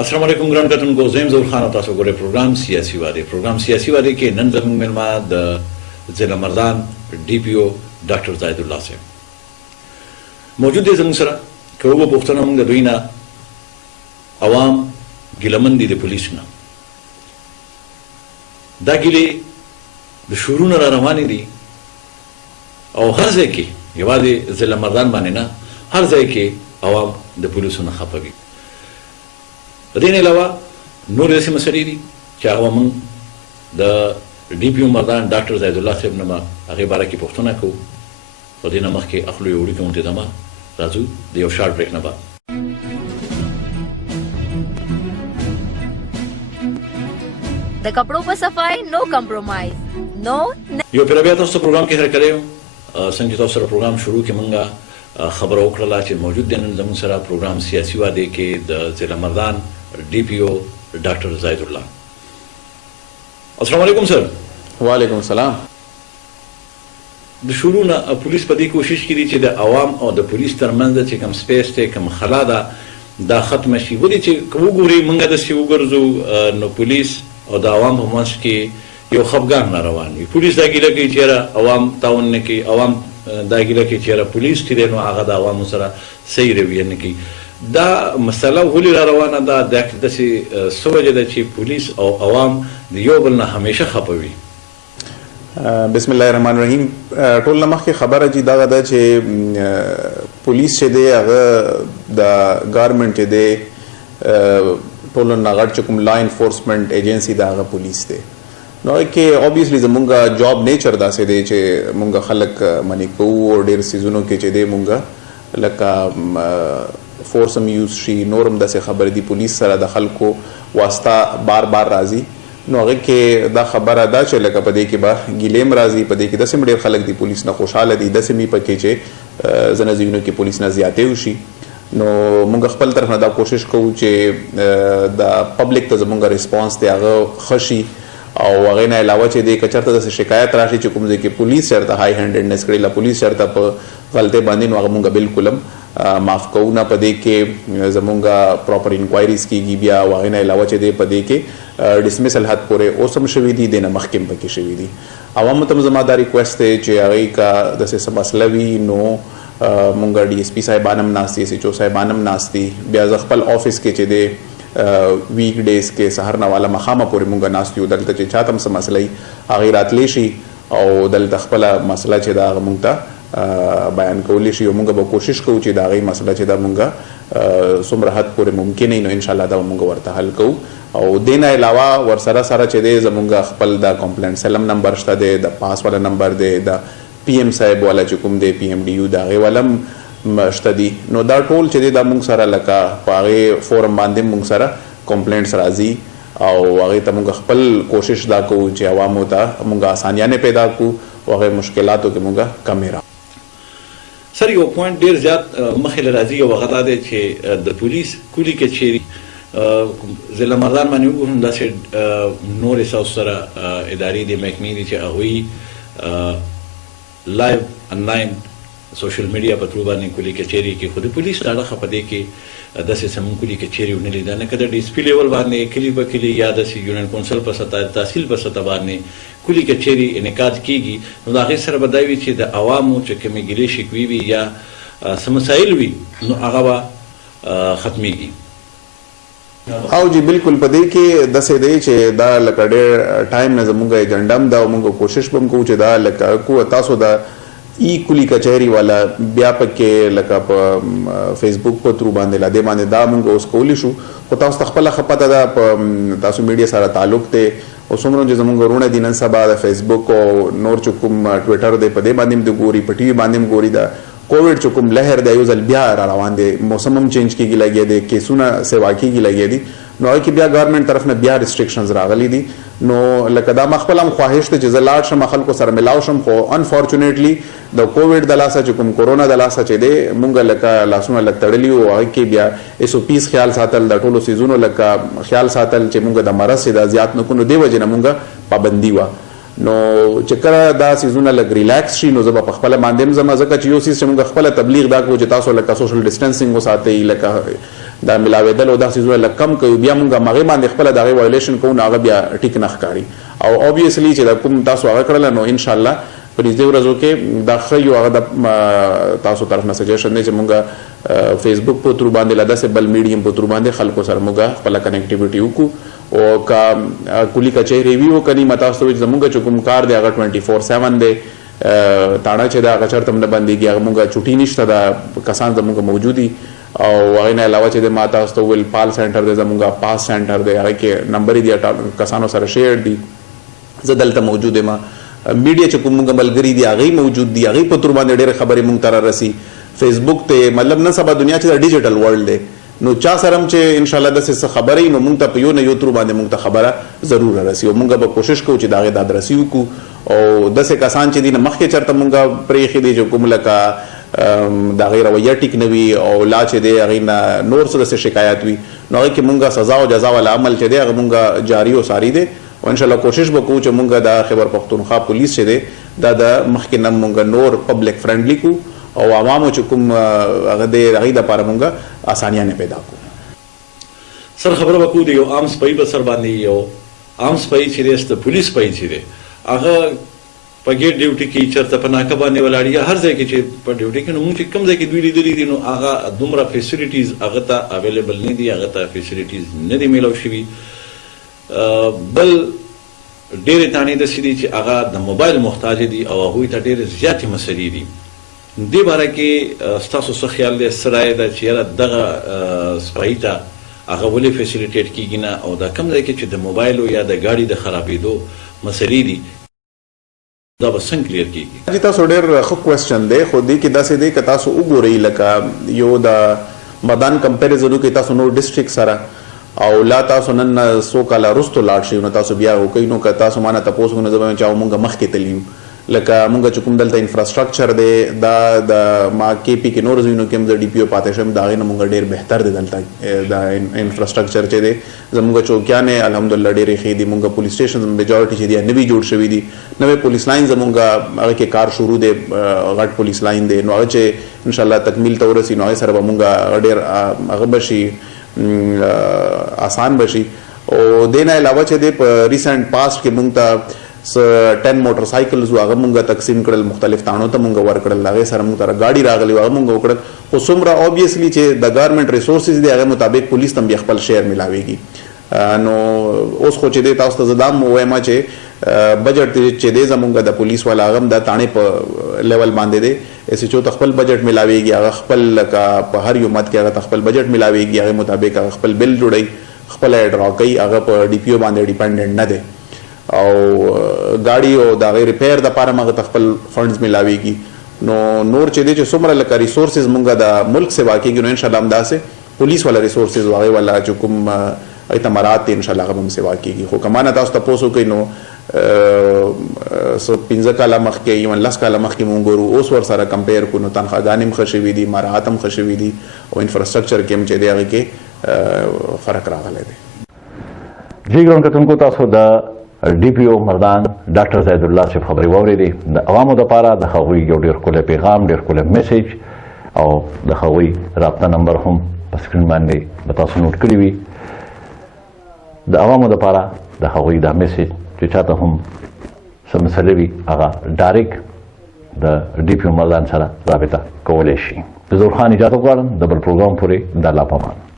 अस्सलाम वालेकुम ګران کتونکو زم زهور خان تاسو ګورئ پروګرام سیاسي واده کې نن زموږ مېلمه د ضلع مردان DPO ډاکټر زاهد الله صاحب موجود دي زموږ سره که وګورو پوښتنه موږ د دوی نه عوام ګیلمن دي د پولیس نه دا ګیلې د شورونو را روانې دي او هر ځای کې یوازې ضلع مردان باندې نه هر ځای کې عوام د پولیسو نه خفه وي په دې نه علاوه نور داسې مسلې دي چې هغه موږ د DPO مردان ډاکټر زاهد الله صاحب نه به هغې باره کې پوښتنه کوو په دې نه مخکې اخلو یو وړوکی منتظمه راځو د یو شارټ بریک نه بعد د کپړو په صفای نو کمپرومایز نو یو پیر بیا تاسو پروګرام کې سره کړی څنګه تاسو سره پروګرام شروع کې مونږه خبره وکړله چې موجود دی نن زموږ سره پروګرام سیاسي واده کې د ضلع مردان DPO ډاکټر زاهد الله السلام علیکم سر وعلیکم السلام د شروع نه پولیس په دې کوشش کړي چې د عوام او د پولیس ترمنځ چې کوم سپیس ته کوم خلا ده دا ختمه شي ولې چې وګورئ مونږ داسې وګرځو نو پولیس او د عوام په منځ کې یو خفګان را روان وي پولیس دا ګیله کوي چېرې عوام تعاون نه کوي عوام دا ګیله کوي چېرې پولیس چې دی نو هغه د عوامو سره صحیح رویه نه کوي دا مسله ولې را روانه ده داسې څه وجه ده چې پولیس او عوام د یو بل نه همیشه خفه وي بسم الله الرحمن الرحیم ټول نه مخکې خبره چې دغه ده چې پولیس چې دی هغه د ګارمنټ چې دی ټولو نه غټ چې کوم لا انفورسمنټ ایجنسی د هغه پولیس دی نو کې اوبویسلی زمونږ جاب نیچر داسې دی چې مونږ خلک منې کوو او ډېر سیزونو کې چې دی مونږ لکه فورس هم یوز شي نور هم داسې خبرې دي پولیس سره د خلکو واسطه بار بار راځي نو هغه کې دا خبره ده چې لکه په دې کې به ګیلې هم راځي په دې کې داسې هم ډېر خلک دي پولیس نه خوشحاله دي داسې هم پکې چې ځینې ځایونو کې پولیس نه زیاتې وشي نو موږ خپل طرف نه دا کوشش کوو چې د پبلک ته زموږ ریسپانس دی هغه ښه شي او هغې نه علاوه چې دی که چېرته داسې شکایت راشي چې کوم ځای کې پولیس چېرته های هینډډنس کړې پولیس چېرته په غلطۍ باندې نو هغه موږ بالکل هم معاف کوو نه په دې کې زموږ پراپر انکوایریز کېږي بیا او هغې نه علاوه چې دی په دې کې ډسمسل حد پورې اوس هم شوي دي دې نه مخکې هم پکې شوي دي عوامو ته هم زما دا ریکویسټ دی چې هغې که داسې څه مسله وي نو مونږ DSP صاحبان هم ناست دي SHO صاحبان هم ناست دي بیا زه خپل آفس کې چې دی ویک ډیز کې سهار نه والا مخامه پورې مونږ ناست یو دلته چې چاته هم څه مسله وي هغې راتلی شي او دلته خپله مسله چې دا هغه مونږ ته بیان کولی شي او مونږ به کوشش کوو چې د هغې مسله چې دا مونږ څومره حد پورې ممکن وي نو انشاءالله دا به مونږ ورته حل کوو او دې نه علاوه ورسره سره چې دی زمونږ خپل د کمپلینټ سلم نمبر شته دی د پاس والا نمبر دی د PM صاحب والا چې کوم دی PMDU د هغې والا هم شته دي نو دا ټول چې دی دا مونږ سره لکه په هغې فورم باندې مونږ سره کمپلینټس راځي او هغې ته مونږ خپل کوشش دا کوو چې عوامو ته مونږ اسانیانې پیدا کړو او هغې مشکلاتو کې مونږ کمې را سر یو پوینټ ډېر زیات مخې له راځي او هغه دا دی چې د پولیس کلي کچېري ضلع مردان باندې وګورو داسې نورې ستاسو سره ادارې دي محکمې دي چې هغوی لایو انلاین سوشل میډیا په تھرو باندې کلي کچېري کې خو د پولیس اړخه په دې کې داسې سمون کلي کچېري ونه لیده نه که د DSP لیول باندې کلي په کلي یا داسې یونین کونسل په سطح تحصیل په سطح باندې کلي کچېري انعقاد کېږي نو د هغې سره به دا وي چې د عوامو چې کومې ګیلې شکوې وي یا څه مسایل وي نو هغه به ختمېږي او جی بالکل په دې کې داسې دی چې دا لکه ډېر ټایم نه زموږ ایجنډا هم ده او موږ کوشش به هم کوو چې دا لکه کو تاسو د کلي کچهري والا بیا پکې لکه په فیسبوک په تھرو باندې لا دې باندې دا موږ اوس کولی شو خو تاسو ته خپله ښه پته ده په تاسو میډیا سره تعلق دی او څومره چې زموږ وروڼه دي نن سبا د فیسبوک او نور چې کوم ټویټر دی په دې باندې هم د ګوري په TV باندې هم ګوري د کووډ چې کوم لهر دی یو ځل بیا را روان دی موسم هم چینج کېږي لګیا دی کیسونه سیوا کېږي لګیا دي نو هغې کې بیا ګورنمنټ طرف نه بیا ریسټرکشنز راغلي دي نو لکه دا ما خپل هم خواهش دی چې زه لاړ شم خلکو سره ملاو شم خو انفارچونیټلی د کووډ د لاسه چې کوم کورونا د لاسه چې دی مونږ لکه لاسونه لږ تړلي وو هغې کې بیا SOPs خیال ساتل د ټولو سیزونو لکه خیال ساتل چې مونږ د مرض چې دا زیات نه کړو نو دې وجې نه مونږ پابندي وه نو چې کله دا سیزونه لږ ریلیکس شي نو زه به په خپله باندې هم ځم ځکه چې یو سیز چې مونږ خپله تبلیغ دا کوو چې تاسو لکه سوشل ډسټنسینګ وساتئ لکه دا ملاوېدل او دا څیزونه لږ کم کوي بیا موږ هغې باندې خپله د هغې وایولیشن کوو نو هغه بیا ټیک نه ښکاري او اوبویسلی چې د کوم تاسو هغه کړله نو انشاءالله په نږدې ورځو کې دا ښه یو هغه د تاسو طرف نه سجیشن دی چې موږ فیسبوک په ترو باندې له داسې بل میډیم په ترو باندې خلکو سره موږ خپله کنیکټیویټي وکړو او که کلي کچهرې وي او که نه تاسو ته وایي چې زموږ چې کوم کار دی هغه 24/7 دی تاڼه چې دا هغه چېرته هم نه بندېږي هغه موږ چوټي نشته دا کسان زموږ موجود دي او هغې نه علاوه چې د ما تاسو ته وویل پال سینټر دی زموږ پاس سینټر دی هغې کې نمبر یې دي کسانو سره شیر دي زه دلته موجود یم میډیا چې کوم موږ ملګري دي هغې موجود دي هغې په تور باندې ډېرې خبرې موږ ته رارسي فیسبوک ته مطلب نن سبا دنیا چې د ډیجیټل ورلډ دی نو چا سره هم چې انشاءالله داسې څه خبرې نو موږ ته په یو نه یو تور باندې موږ ته خبره ضرور رارسي او موږ به کوشش کوو چې د هغې دادرسي وکړو او داسې کسان چې دي نه مخکې چېرته موږ پرېښي دي چې کوم لکه د هغې رویه ټیک نه وي او لا چې دی هغې نه نور څه داسې شکایات وي نو هغې کې موږ سزا او جزا والا عمل چې دی هغه موږ جاري او ساري دی او انشاءالله کوشش به کوو چې موږ د خیبر پښتونخوا پولیس چې دی دا د مخکې نه موږ نور پبلک فرینډلي کړو او عوامو چې کوم هغه دی هغې دپاره موږ اسانیانې پیدا کړو سر خبره به کوو د یو عام سپی په سر باندې یو عام سپی چې دی د پولیس سپی چې دی هغه په ګیټ ډیوټي کې چېرته په ناکه باندې ولاړ یا هر ځای کې چې په ډیوټي کې نو موږ چې کوم ځای کې دوی لیدلي دي نو هغه دومره فیسیلیټیز هغه ته اویلیبل نه دي هغه ته فیسیلیټیز نه دي میلاو شوي بل ډېرې تانې داسې دي چې هغه د موبایل محتاج دي او هغوی ته ډېرې زیاتې مسلې دي دې باره کې ستاسو څه خیال دی څه رایه ده چې یاره دغه سپایي ته هغه ولې فیسیلیټیټ کېږي نه او دا کوم ځای کې چې د موبایلو یا د ګاډي د خرابېدو مسلې دي دا به څنګه کلیر کېږي جی تاسو ډېر ښه کوېسچن دی خو دې کې داسې دی که تاسو وګورئ لکه یو د مردان کمپیریزن وکړئ تاسو نور ډسټرکټ سره او لا تاسو نن څو کاله وروسته لاړ شئ نو تاسو بیا وکئ نو که تاسو ما نه تپوس وکړو نو زه به وایم چې موږ مخکې تللي یو لکه موږ چې کوم دلته انفراسټرکچر دی دا د ما کې پي کې نور ځایونو کې هم زه DPO پاتې شوم د هغې نه موږ ډېر بهتر دی دلته دا انفراسټرکچر چې دی زموږ چوکیانې الحمدلله ډېرې ښې دي موږ پولیس سټیشن میجورټي چې دي نوي جوړ شوي دي نوی پولیس لاین زموږ هغې کې کار شروع دی غټ پولیس لاین دی نو هغه چې انشاءالله تکمیل ته ورسي نو هغې سره به موږ ډېر هغه به شي آسان بشي او دې نه علاوه چې دی په ریسنټ پاسټ کې موږ ته 10 موټر سایکلز هغه موږ تقسیم کړل مختلف تاڼو ته موږ ورکړل هغې سره موږ ته ګاډي راغلي هغه موږ وکړل خو څومره اوبویسلی چې د ګورنمنټ ریسورسز دی هغې مطابق پولیس ته هم بیا خپل شیر میلاویږي نو اوس خو چې دی تاسو ته زه دا هم ووایم چې بجټ چې دی زموږ د پولیس والا هغه هم د تاڼې په لیول باندې دی SHO ته خپل بجټ میلاویږي هغه خپل لکه په هر یو مد کې هغه ته خپل بجټ میلاویږي هغې مطابق هغه خپل بل جوړوي خپله یې ډرا کوي هغه په DPO باندې ډیپینډنټ نه دی او ګاډي او د هغې ریپیر دپاره هم هغه ته خپل فنډز میلاویږي نو نور چې دی چې څومره لکه ریسورسز مونږ د ملک سیوا کېږي نو انشاءالله همداسې پولیس والا ریسورسز او هغې والا چې کوم هغې ته مراد دی انشاءالله هغه به هم سیوا کېږي خو که ما نه تاسو تپوس وکړئ نو 15 کاله مخکې ایون 10 کاله مخکې مونږ ګورو اوس ورسره کمپیر کړو نو تنخواګانې هم ښه شوي دي مراعات هم ښه شوي دي او انفراسټرکچر کې هم چې دی هغې کې فرق راغلی دی جی ګران کتونکو تاسو د DPO مردان ډاکټر زاهد الله صاحب خبرې واورېدې د عوامو دپاره د هغوی یو ډېر ښکلی پیغام ډېر ښکلی میسیج او د هغوی رابطه نمبر هم په سکرین باندې به تاسو نوټ کړي وي د عوامو دپاره د هغوی دا میسیج چې چاته هم څه مسلې وي هغه ډایرکټ د DPO مردان سره رابطه کولی شي د زهور خان اجازه غواړم د بل پروګرام پورې د الله په امان